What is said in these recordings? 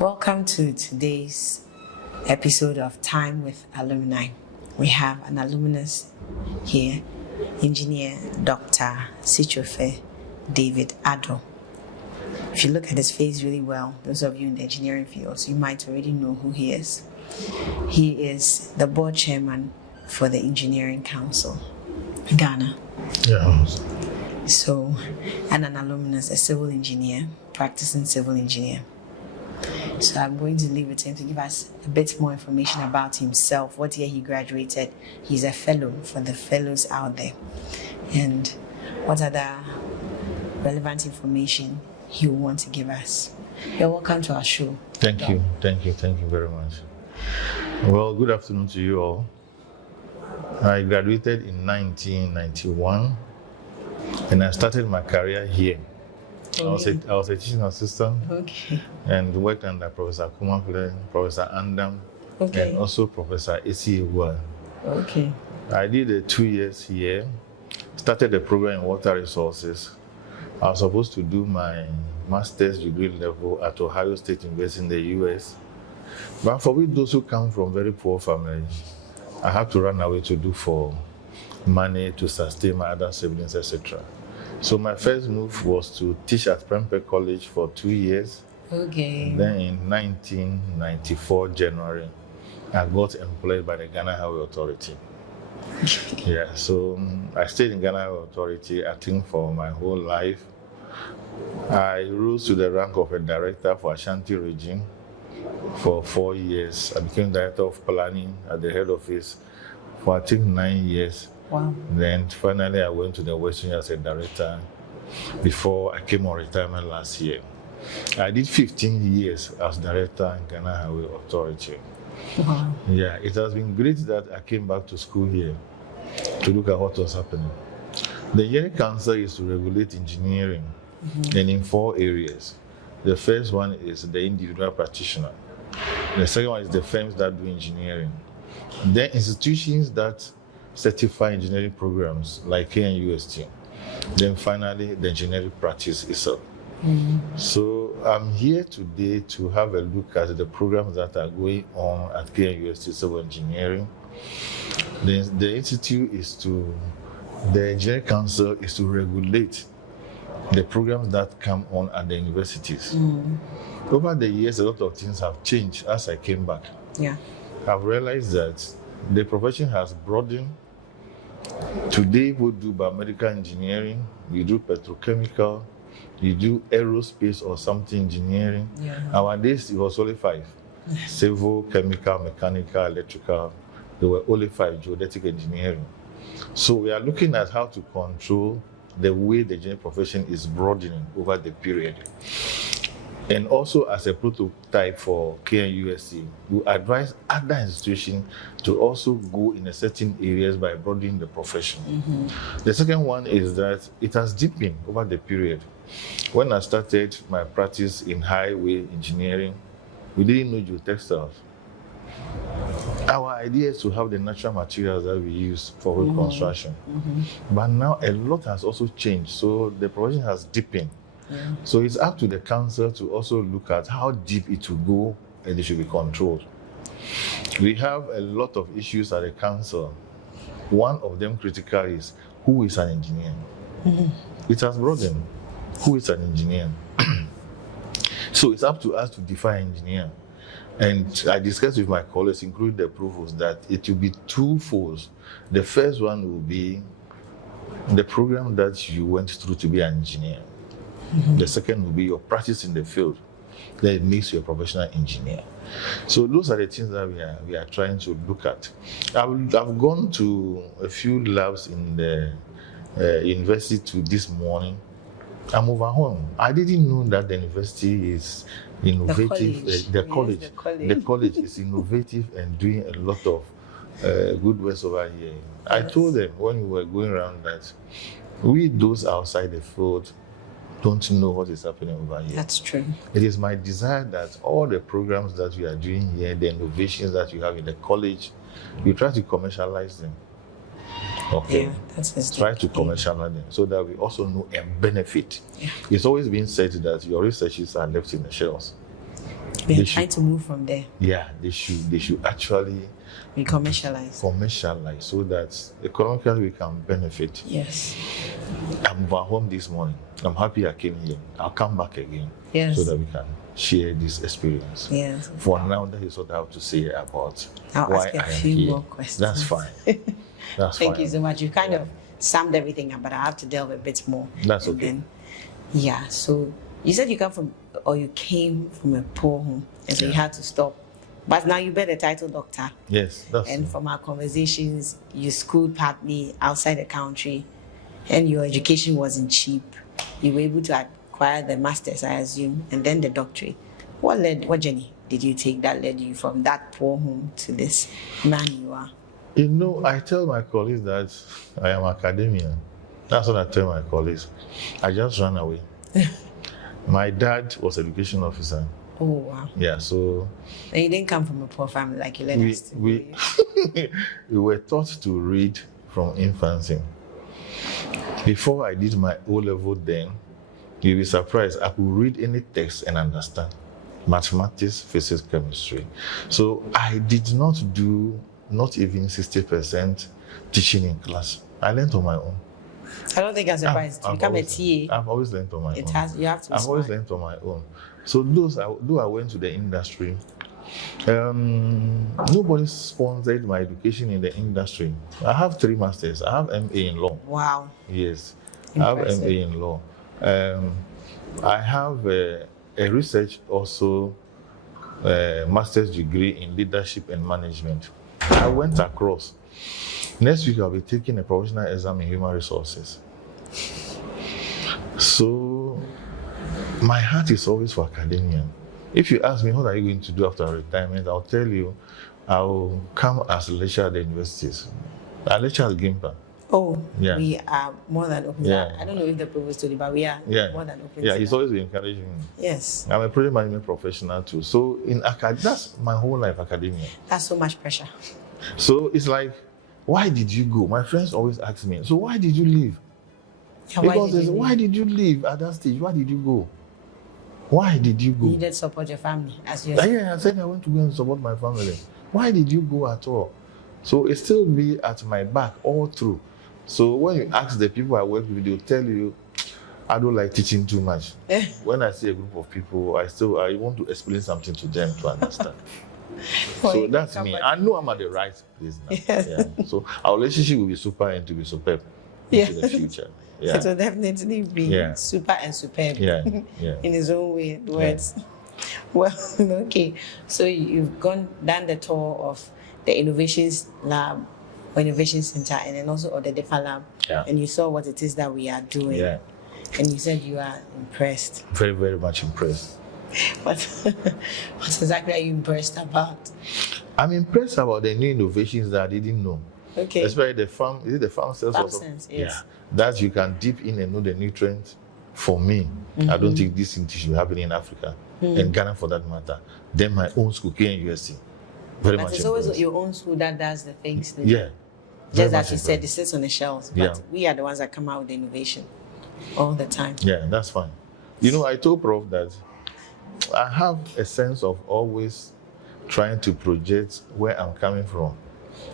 Welcome to today's episode of Time with Alumni. We have an alumnus here, Engineer Dr. Sitsofe David Addo. If you look at his face really well, those of you in the engineering fields, you might already know who he is. He is the board chairman for the Engineering Council, Ghana. Yeah. So, and an alumnus, a civil engineer, practicing civil engineer. So I'm going to leave it to him to give us a bit more information about himself, what year he graduated. He's a fellow for the fellows out there. And what other relevant information he will want to give us. You're welcome to our show. Thank you very much. Well, good afternoon to you all. I graduated in 1991 and I started my career here. I was a teaching assistant, and worked under Professor Kumafle, Professor Andam, and also Professor A.C. Ewa. I did 2 years here, started a program in water resources. I was supposed to do my master's degree level at Ohio State University in the U.S. But for those who come from very poor families, I had to run away to look for money to sustain my other siblings, etc. So my first move was to teach at Prempeh College for 2 years. Then in 1994, January, I got employed by the Ghana Highway Authority. So I stayed in Ghana Highway Authority, I think, for my whole life. I rose to the rank of a director for Ashanti region for 4 years. I became director of planning at the head office for, I think, 9 years. Wow. Then finally I went to the Western as a director before I came on retirement last year. I did 15 years as director in Ghana Highway Authority. Wow. Yeah, it has been great that I came back to school here to look at what was happening. The Engineering Council is to regulate engineering and in 4 areas. The first one is the individual practitioner. The second one is the firms that do engineering. Then institutions that certify engineering programs like KNUST. Then finally, the engineering practice itself. So I'm here today to have a look at the programs that are going on at KNUST Civil Engineering. The institute is the Engineering Council is to regulate the programs that come on at the universities. Over the years, a lot of things have changed as I came back. I've realized that the profession has broadened. Today, we do biomedical engineering, you do petrochemical, you do aerospace or something engineering. Nowadays, it was only 5. Civil, chemical, mechanical, electrical. There were only 5, geodetic engineering. So we are looking at how to control the way the engineering profession is broadening over the period. And also as a prototype for KNUST, we advise other institutions to also go in a certain areas by broadening the profession. The second one is that it has deepened over the period. When I started my practice in highway engineering, we didn't know geotextiles. Our idea is to have the natural materials that we use for road construction. But now a lot has also changed, so the profession has deepened. So it's up to the council to also look at how deep it will go and it should be controlled. We have a lot of issues at the council. One of them critical is who is an engineer? It has broadened. Who is an engineer? So it's up to us to define engineer. And I discussed with my colleagues, including the provost, that it will be twofold. The first one will be the program that you went through to be an engineer. The second will be your practice in the field that makes you a professional engineer. So those are the things that we are trying to look at. I've gone to a few labs in the university this morning. I'm overwhelmed. I didn't know that the university is innovative. The college is innovative and doing a lot of good work over here. I told them when we were going around that we, those outside the field, don't know what is happening over here. That's true. It is my desire that all the programs that we are doing here, the innovations that you have in the college, you try to commercialize them. Try to commercialize them so that we also know and benefit. It's always been said that your researches are left in the shelves. We are trying to move from there. Yeah, they should actually We commercialize so that economically we can benefit. Yes. I'm home this morning. I'm happy I came here. I'll come back again. Yes. So that we can share this experience. Yes. For now, that is what I have to say about I'll why ask you I a am few here. more questions. That's fine. That's Thank fine. you so much. You kind of summed everything up, but I have to delve a bit more. That's And okay. then, yeah. So you said you came from a poor home, and so you had to stop. But now you bear the title doctor. Yes, that's And from our conversations, you schooled partly outside the country, and your education wasn't cheap. You were able to acquire the master's, I assume, and then the doctorate. What journey did you take that led you from that poor home to this man you are? You know, I tell my colleagues that I am academia. That's what I tell my colleagues. I just ran away. My dad was education officer. Oh, wow. Yeah, so And you didn't come from a poor family like you led us to. we were taught to read from infancy. Before I did my O-level then, you'll be surprised, I could read any text and understand. Mathematics, physics, chemistry. So I did not do not even 60% teaching in class. I learned on my own. I don't think I'm surprised. To become a TA, I've always learned on my own. you have to be I've always smart. learned on my own. So though I went to the industry, nobody sponsored my education in the industry. I have 3 masters. I have MA in law. Wow. Yes, Impressive. I have MA in law. I have a research also, master's degree in leadership and management. I went across. Next week I'll be taking a professional exam in human resources. So my heart is always for academia. If you ask me what are you going to do after retirement, I'll tell you I'll come as a lecturer at the universities. I lecture at Gimpa. Oh, Yeah. we are more than open to Yeah. that. I don't know if the provost told you, but we are more than open Yeah, to he's that. always been encouraging me. Yes. I'm a project management professional too. So in that's my whole life, academia. That's so much pressure. So it's like, why did you go? My friends always ask me, so why did you leave? Yeah, Because did you why leave? did you leave at that stage? Why did you go? Why did you go? You needed to support your family as you Yeah, I said I went to go and support my family. Why did you go at all? So it still be at my back all through. So when you ask the people I work with, they'll tell you, I don't like teaching too much. When I see a group of people, I want to explain something to them to understand. Well, So you that's can me. come I know I'm at the right place now. Yes. Yeah. So our relationship will be super and to be superb Yeah. into the future. It Yeah. will definitely be Yeah. super and superb. Yeah. Yeah. In his own way, the words. Well, okay. So you've done the tour of the innovations lab or innovation center, and then also the DEFA lab. Yeah. And you saw what it is that we are doing. Yeah. And you said you are impressed. Very, very much impressed. What exactly are you impressed about? I'm impressed about the new innovations that I didn't know. Okay. Especially the farm, is it the farm cells? Farm or something? cells, yes. Yeah. That you can dip in and know the nutrients. For me, I don't think this thing should be happening in Africa and Ghana for that matter. Then my own school, KNUST. Very But much it's always impressed. your own school that does the things. Yeah. very Just much as you said, it impressed. sits on the shelves. But Yeah. we are the ones that come out with innovation all the time. Yeah, that's fine. You know, I told Prof that I have a sense of always trying to project where I'm coming from.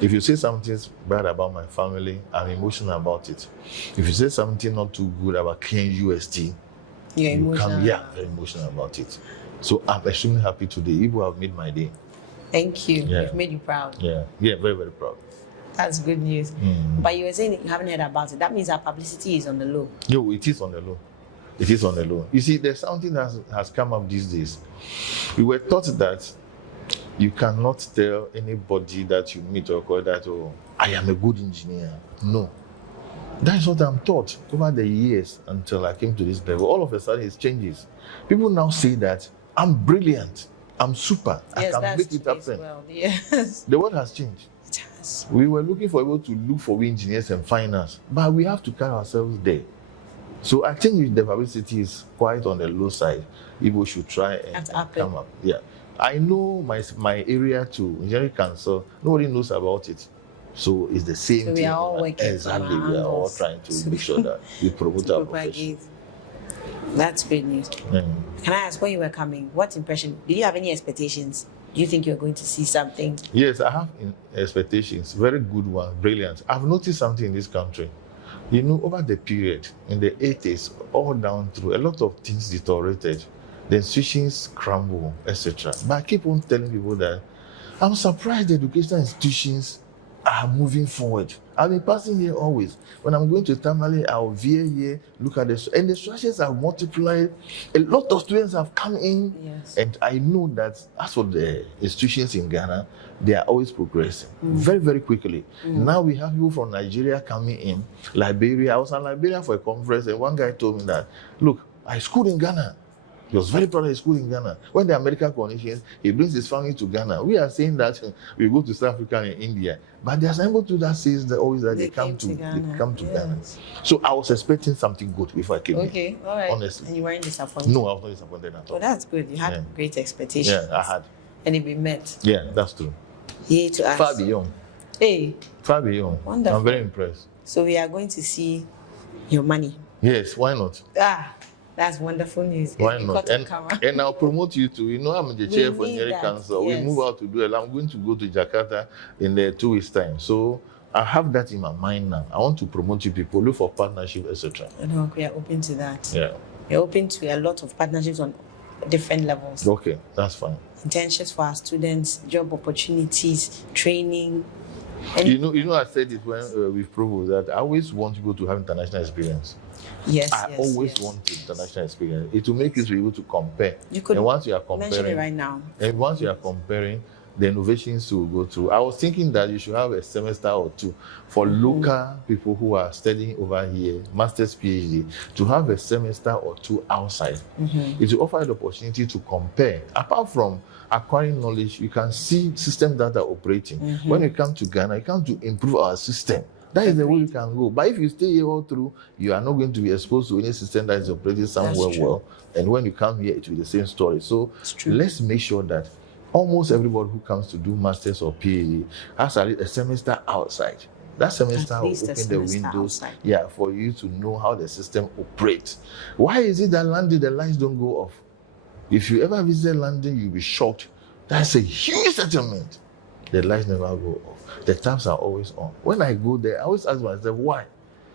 If you say something bad about my family, I'm emotional about it. If you say something not too good about KNUST, You're you emotional. come, yeah, very emotional about it. So I'm extremely happy today. You have made my day. Thank you. Yeah. We've made you proud. Yeah, very, very proud. That's good news. But you were saying you haven't heard about it. That means our publicity is on the low. No, it is on the low. It is on the low. You see, there's something that has come up these days. We were taught that you cannot tell anybody that you meet or call that, oh, I am a good engineer. No. That is what I'm taught over the years until I came to this level. All of a sudden, it changes. People now say that I'm brilliant, I'm super, Yes, I can that's make it today's happen. world. Yes. The world has changed. It has. We were looking for people to look for engineers and finance, but we have to carry ourselves there. So I think the publicity is quite on the low side. People should try and Have to up come it. up. Yeah, I know my area too. Engineering council, nobody knows about it. So it's the same So we thing. are all working from exactly. our We are all angles trying to to make sure that we promote our profession. Propagate. That's great news. Yeah. Can I ask, when you were coming, what impression, did you have any expectations? Do you think you're going to see something? Yes, I have expectations, very good one, brilliant. I've noticed something in this country. You know, over the period, in the 80s, all down through, a lot of things deteriorated. The institutions crumble, etc. But I keep on telling people that I'm surprised the educational institutions are moving forward. I've been passing here always. When I'm going to Tamale, I'll veer here, look at this, and the structures have multiplied. A lot of students have come in, Yes. and I know that as for the institutions in Ghana, they are always progressing very, very quickly. Now we have people from Nigeria coming in, Liberia. I was in Liberia for a conference, and one guy told me that, look, I schooled in Ghana. He was very proud of his school in Ghana. When the American connections, he brings his family to Ghana. We are saying that we go to South Africa and India, but there's able to that says that always that they come to Ghana. So I was expecting something good before I came here. Okay, all right. Honestly. And you weren't disappointed? No, I was not disappointed at all. Oh, that's good. You had great expectations. Yeah, I had. And it been met. Yeah, that's true. Yay to us. Far beyond. Hey. Far beyond. Wonderful. I'm very impressed. So we are going to see your money. Yes, why not? That's wonderful news. Why You not? caught on camera. And I'll promote you too. You know, I'm in the chair for need Nyeri that, Council. yes. We move out to do it. I'm going to go to Jakarta in 2 weeks' time. So I have that in my mind now. I want to promote you people, look for partnership, etc. No, we are open to that. Yeah. We're open to a lot of partnerships on different levels. Okay, that's fine. Internships for our students, job opportunities, training. And You know, I said it when we've proposed that I always want people to have international experience. yes, I always yes. want international experience. It will make you to be able to compare. You could and once you are mention it comparing, right now. and once you are comparing, the innovations you will go through. I was thinking that you should have a semester or two for local people who are studying over here, master's, PhD, to have a semester or two outside. It will offer the opportunity to compare. Apart from acquiring knowledge, you can see systems that are operating. When you come to Ghana, you come to improve our system. That is the way you can go. But if you stay here all through, you are not going to be exposed to any system that is operating somewhere well. And when you come here, it will be the same story. So let's make sure that almost everybody who comes to do masters or PhD has a semester outside. That semester will open the windows, for you to know how the system operates. Why is it that London, the lights don't go off? If you ever visit London, you'll be shocked. That's a huge settlement. The lights never go off. The taps are always on. When I go there, I always ask myself, why?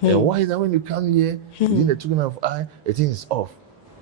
And why is that when you come here, within the twinkling of an eye, the thing is off?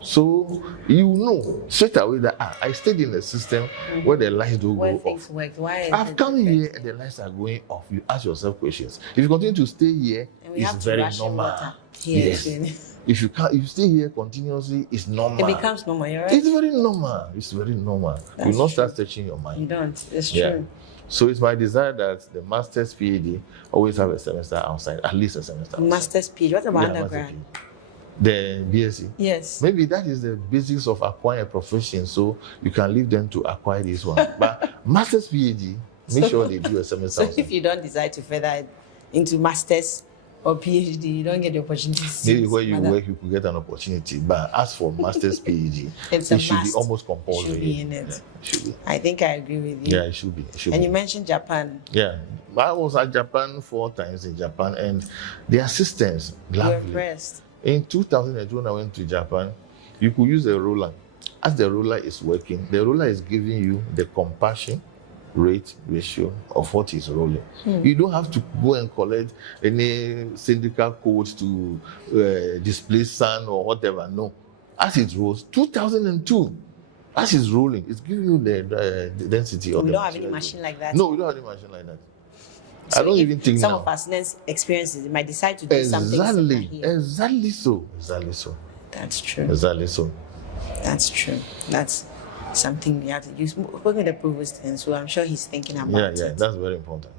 So you know straight away that I stayed in a system where the lights don't go off. I've come here and the lights are going off. You ask yourself questions. If you continue to stay here, it's very normal. Yes. If you stay here continuously, it's normal. It becomes normal, you're right? It's very normal. It's very normal. You not start searching your mind. You don't. It's true. So it's my desire that the master's PhD always have a semester outside, at least a semester outside. Master's PhD. What about undergrad? The BSc. Yes. Maybe that is the basics of acquiring a profession, so you can leave them to acquire this one. But master's PhD, make sure they do a semester. So if you don't decide to further into master's or PhD, you don't get the opportunity. Maybe where you work, you could get an opportunity. But as for master's PhD, it should be almost compulsory. It should be in it. Yeah, it should be. I think I agree with you. Yeah, it should be. And you mentioned Japan. Yeah. I was at Japan 4 times in Japan, and the assistants, lovely. You're impressed. In 2002, when I went to Japan, you could use a roller. As the roller is working, the roller is giving you the compassion rate ratio of what is rolling. You don't have to go and collect any syndical codes to display sun or whatever. No. As it rolls, 2002, as it's rolling, it's giving you the density of the material. We don't have any machine like that. No, we don't have any machine like that. So I don't even think some now. of our students experiences, they might decide to do something similar here. Exactly so. That's true. Exactly so. That's true. That's something we have to use. Working with the provost, and so I'm sure he's thinking about it. Yeah, that's very important.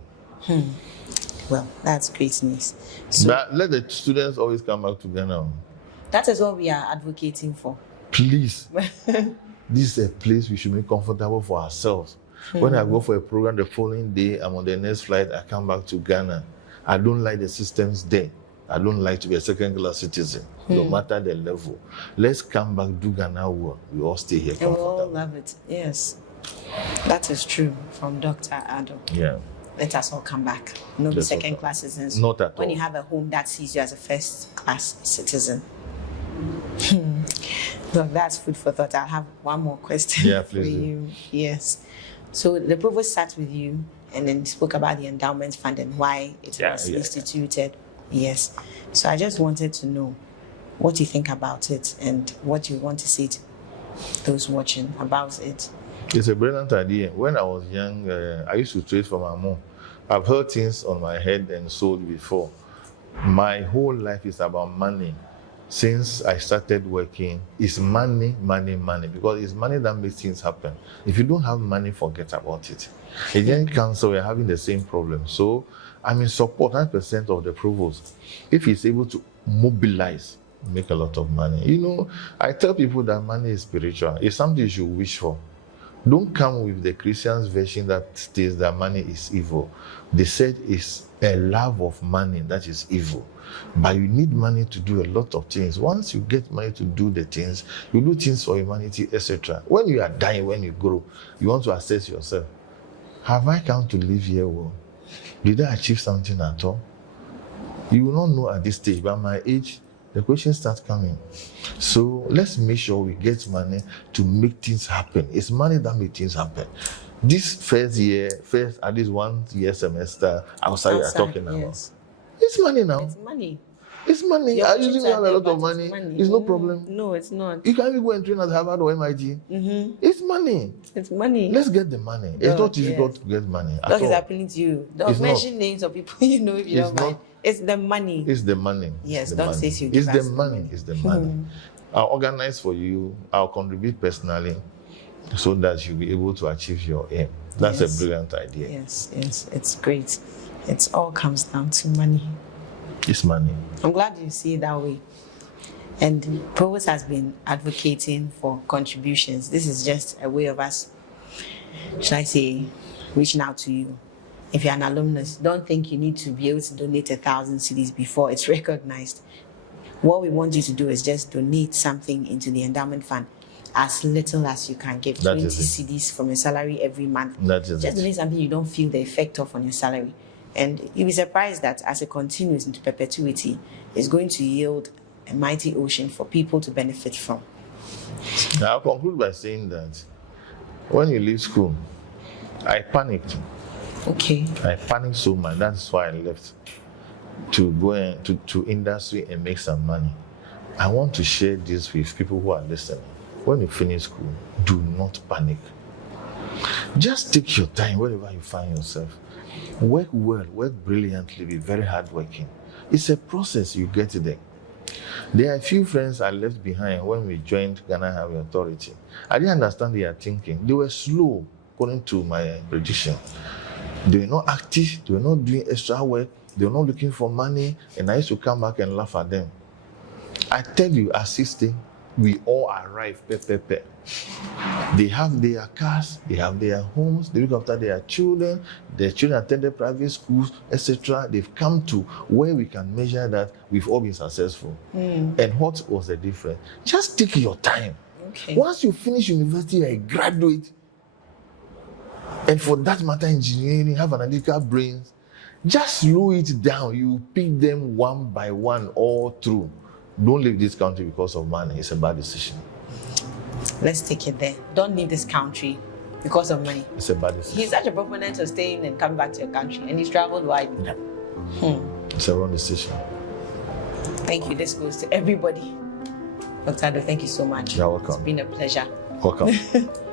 Well, that's great news. So But let the students always come back to Ghana. that is what we are advocating for. Please. This is a place we should make comfortable for ourselves. When I go for a program the following day, I'm on the next flight, I come back to Ghana. I don't like the systems there. I don't like to be a second-class citizen, no matter the level. Let's come back, do Ghana well. We all stay here And we comfortable. all love it. Yes. That is true from Dr. Addo. Yeah. Let us all come back. No be Let's all second-class citizens. Not at When all. you have a home that sees you as a first-class citizen. So that's food for thought. I'll have one more question Yeah, for please do. you. Yes. So the provost sat with you and then spoke about the endowment fund and why it was instituted. Yes. So I just wanted to know what you think about it and what you want to say to those watching about it. It's a brilliant idea. When I was young, I used to trade for my mom. I've heard things on my head and sold before. My whole life is about money. Since I started working, it's money, money, money, because it's money that makes things happen. If you don't have money, forget about it. Again, council, we're having the same problem. So I'm in support 100% of the provost. If he's able to mobilize, make a lot of money. You know, I tell people that money is spiritual. It's something you should wish for. Don't come with the Christian's version that states that money is evil. They said it's a love of money that is evil. But you need money to do a lot of things. Once you get money to do the things, you do things for humanity, etc. When you are dying, when you grow, you want to assess yourself. Have I come to live here well? Did I achieve something at all? You will not know at this stage, but at my age, the questions start coming. So let's make sure we get money to make things happen. It's money that makes things happen. This first at least 1 year semester outside we are talking about. It's money now. It's money. It's money. I usually have a lot of money. It's no problem. No, it's not. You can't even go and train at Harvard or MIT. It's money. It's money. Let's get the money. It's not difficult to get money. Dog is appealing to you. Don't mention names of people you know if you don't mind. It's the money. It's the money. Yes, don't say you give us the money. It's the money. I'll organize for you. I'll contribute personally so that you'll be able to achieve your aim. That's a brilliant idea. Yes, it's great. It all comes down to money. It's money. I'm glad you see it that way. And Provost has been advocating for contributions. This is just a way of us, should I say, reaching out to you. If you're an alumnus, don't think you need to be able to donate 1,000 cedis before it's recognized. What we want you to do is just donate something into the endowment fund, as little as you can give. 20 cedis from your salary every month. Just donate something you don't feel the effect of on your salary. And you'll be surprised that as it continues into perpetuity, it's going to yield a mighty ocean for people to benefit from. Now, I'll conclude by saying that when you leave school, I panicked. Okay. I panicked so much. That's why I left to go to industry and make some money. I want to share this with people who are listening. When you finish school, do not panic. Just take your time wherever you find yourself. Work well, work brilliantly, be very hardworking. It's a process, you get there. There are a few friends I left behind when we joined Ghana Highway Authority. I didn't understand their thinking. They were slow, according to my prediction. They were not active, they were not doing extra work, they were not looking for money, and I used to come back and laugh at them. I tell you, assisting, we all arrive, pepe. They have their cars, they have their homes, they look after their children attend the private schools, etc. They've come to where we can measure that we've all been successful. And what was the difference? Just take your time. Okay. Once you finish university, you're a graduate, and for that matter, engineering, have analytical brains, just slow it down. You pick them one by one all through. Don't leave this country because of money. It's a bad decision. Let's take it there. Don't leave this country because of money. It's a bad decision. He's such a proponent of staying and coming back to your country, and he's traveled wide. Yeah. It's a wrong decision. Thank you. This goes to everybody. Dr. Addo, thank you so much. You're welcome. It's been a pleasure. Welcome.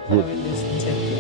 Good.